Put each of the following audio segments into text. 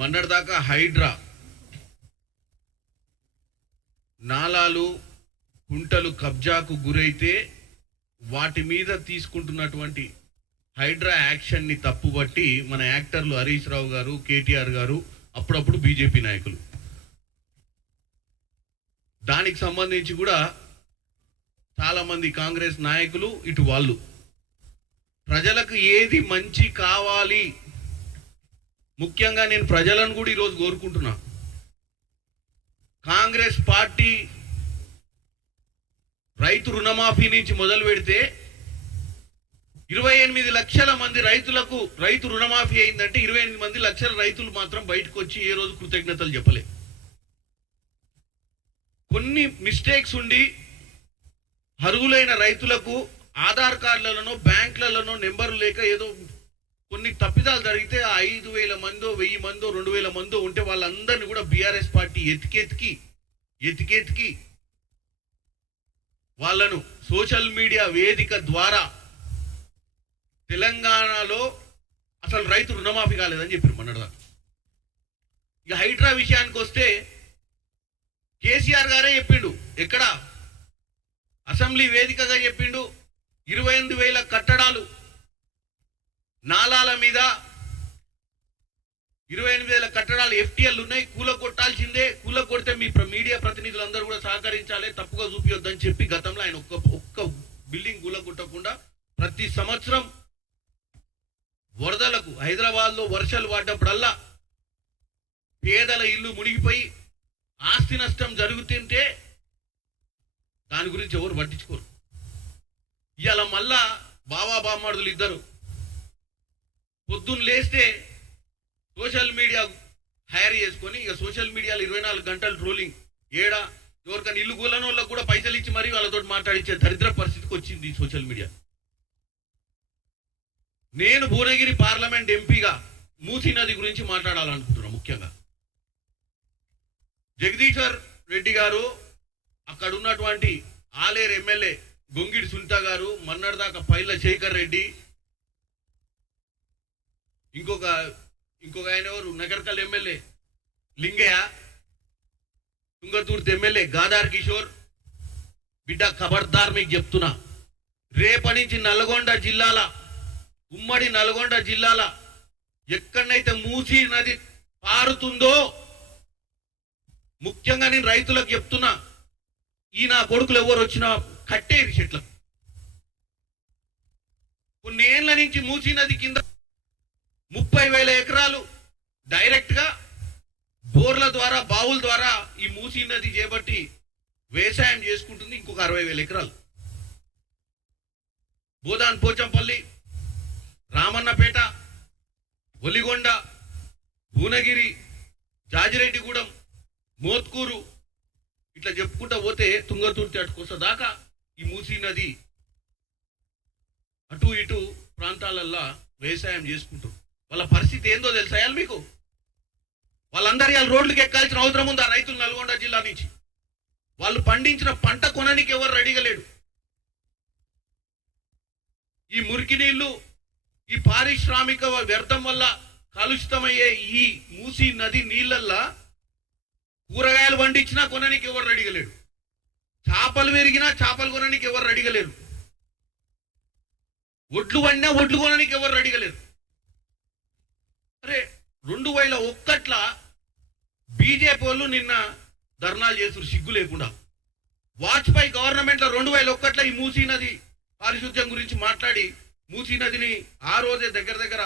మొన్నటిదాకా హైడ్రా నాలాలు కుంటలు కబ్జాకు గురైతే వాటి మీద తీసుకుంటున్నటువంటి హైడ్రా యాక్షన్ ని తప్పుబట్టి మన యాక్టర్లు హరీష్ రావు గారు, కేటీఆర్ గారు, అప్పుడప్పుడు బీజేపీ నాయకులు దానికి సంబంధించి కూడా చాలా మంది కాంగ్రెస్ నాయకులు ఇటు వాళ్ళు ప్రజలకు ఏది మంచి కావాలి, ముఖ్యంగా నేను ప్రజలను కూడా ఈరోజు కోరుకుంటున్నా. కాంగ్రెస్ పార్టీ రైతు రుణమాఫీ నుంచి మొదలు పెడితే 28 లక్షల మంది రైతులకు రైతు రుణమాఫీ అయిందంటే 28 లక్షల రైతులు మాత్రం బయటకు వచ్చి ఏ రోజు కృతజ్ఞతలు చెప్పలే. కొన్ని మిస్టేక్స్ ఉండి అర్హులైన రైతులకు ఆధార్ కార్డులలోనో బ్యాంకులలోనో నెంబర్లు లేక ఏదో కొన్ని తప్పిదాలు జరిగితే 5,000 మందో 1,000 మందో 2,000 మందో ఉంటే వాళ్ళందరినీ కూడా బీఆర్ఎస్ పార్టీ ఎతికెతికి వాళ్ళను సోషల్ మీడియా వేదిక ద్వారా తెలంగాణలో అసలు రైతు రుణమాఫీ కాలేదని చెప్పారు మొన్నటిదాకా. ఇక హైడ్రా విషయానికి వస్తే కేసీఆర్ గారే చెప్పిండు, ఎక్కడ అసెంబ్లీ వేదికగా చెప్పిండు, 28,000 కట్టడాలు నాలాల మీద 28,000 కట్టడాలు ఎఫ్టీఎల్ ఉన్నాయి, కూల కొట్టాల్సిందే, కూల కొడితే మీ మీడియా ప్రతినిధులందరూ కూడా సహకరించాలి, తప్పుగా చూపించొద్దని చెప్పి గతంలో ఆయన ఒక్క బిల్డింగ్ కూల కొట్టకుండా ప్రతి సంవత్సరం వరదలకు హైదరాబాద్ లో వర్షాలు పడ్డప్పుడల్లా పేదల ఇల్లు మునిగిపోయి ఆస్తి నష్టం జరుగుతుంటే దాని గురించి ఎవరు పట్టించుకోరు. ఇవాళ మళ్ళా బావా బామ్మర్దులు ఇద్దరు పొద్దున్న లేస్తే సోషల్ మీడియా హైర్ చేసుకొని ఇక సోషల్ మీడియాలో 24 గంటలు ట్రోలింగ్, ఏడా ఎవరికైనా ఇల్లు కూలని వాళ్ళకు కూడా పైసలు ఇచ్చి మరీ వాళ్ళతో మాట్లాడించే దరిద్ర పరిస్థితికి వచ్చింది ఈ సోషల్ మీడియా. నేను భువనగిరి పార్లమెంట్ ఎంపీగా మూసీ నది గురించి మాట్లాడాలనుకుంటున్నా. ముఖ్యంగా జగదీశ్వర్ రెడ్డి గారు, అక్కడ ఉన్నటువంటి ఆలేరు ఎమ్మెల్యే గొంగిడి సునీత గారు, మన్నటిదాకా పైల శేఖర్ రెడ్డి, ఇంకొక ఆయన ఎవరు నగర్కల్ ఎమ్మెల్యే లింగయ్య, తుంగతుర్తి ఎమ్మెల్యే గాదార్ కిషోర్, బిడ్డ ఖబర్దార్ మీకు చెప్తున్నా, రేపటి నుంచి నల్గొండ జిల్లాల ఉమ్మడి నల్గొండ జిల్లాల ఎక్కడైతే మూసీ నది పారుతుందో, ముఖ్యంగా నేను రైతులకు చెప్తున్నా, ఈ నా కొడుకులు ఎవరు వచ్చినా కట్టేరి చెట్లకు. కొన్ని ఏళ్ల నుంచి మూసీ నది కింద 30,000 ఎకరాలు డైరెక్ట్ గా బోర్ల ద్వారా బావుల ద్వారా ఈ మూసీ నది చేపట్టి వ్యవసాయం చేసుకుంటుంది. ఇంకొక 60,000 ఎకరాలు బోదాన్ పోచంపల్లి, రామన్నపేట, ఒలిగొండ, భువనగిరి, జాజిరెడ్డిగూడెం, మోత్కూరు ఇట్లా చెప్పుకుంటా పోతే తుంగతుర్తి అటుకొస్త దాకా ఈ మూసీ నది అటు ఇటు ప్రాంతాలల్లో వ్యవసాయం చేసుకుంటారు. వాళ్ళ పరిస్థితి ఏందో తెలుసా మీకు? వాళ్ళందరూ వాళ్ళ రోడ్లకు ఎక్కాల్సిన అవసరం ఉంది. ఆ రైతులు నల్గొండ జిల్లా నుంచి వాళ్ళు పండించిన పంట కొనడానికి ఎవరు రెడీగా లేడు. ఈ మురికి నీళ్లు, ఈ పారిశ్రామిక వ్యర్థం వల్ల కలుషితమయ్యే ఈ మూసీ నది నీళ్లల్లా కూరగాయలు పండించినా కొనడానికి ఎవరు రెడీగా లేడు. చేపలు పెరిగినా చేపలు కొనడానికి ఎవరు రెడీగా లేరు. ఒడ్లు వండినా ఒడ్లు కొనడానికి ఎవరు రెడీగా లేరు. అరే 2001 బీజేపీ వాళ్ళు నిన్న ధర్నాలు చేస్తున్నారు సిగ్గు లేకుండా. వాజ్పేయి గవర్నమెంట్ లో 2001 ఈ మూసీ నది పారిశుద్ధ్యం గురించి మాట్లాడి మూసీ నదిని ఆ రోజే దగ్గర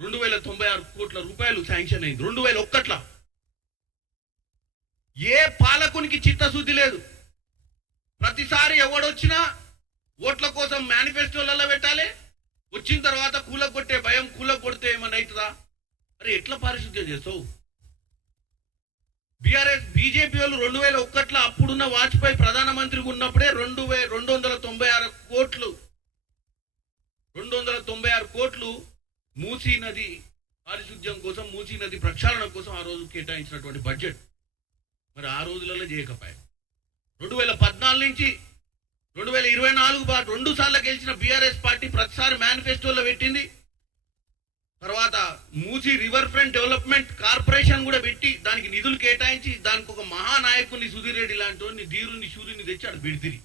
2,096 కోట్ల రూపాయలు శాంక్షన్ అయింది 2001. ఏ పాలకునికి చిత్తశుద్ధి లేదు. ప్రతిసారి ఎవడొచ్చినా ఓట్ల కోసం మేనిఫెస్టోలలో పెట్టాలి, వచ్చిన తర్వాత కూలగొట్టే భయం, కూలగొడితే ఏమన్నా అవుతుందా? అరే ఎట్లా పారిశుద్ధ్యం చేస్తావు? బీజేపీ వాళ్ళు 2001 అప్పుడున్న వాజ్పేయి ప్రధానమంత్రిగా ఉన్నప్పుడే 296 కోట్లు మూసీ నది పారిశుద్ధ్యం కోసం, మూసీ నది ప్రక్షాళన కోసం ఆ రోజు కేటాయించినటువంటి బడ్జెట్. మరి ఆ రోజులలో చేయకపోయారు. 2014 నుంచి 2024 2 సార్లు గెలిచిన బీఆర్ఎస్ పార్టీ ప్రతిసారి మేనిఫెస్టోలో పెట్టింది తర్వాత మూసి రివర్ ఫ్రంట్ డెవలప్మెంట్ కార్పొరేషన్ కూడా పెట్టి దానికి నిధులు కేటాయించి దానికి ఒక మహానాయకుని సుధీర్ రెడ్డి లాంటి ధీరుని సూర్యుని తెచ్చి ఆడ పెడితిరి.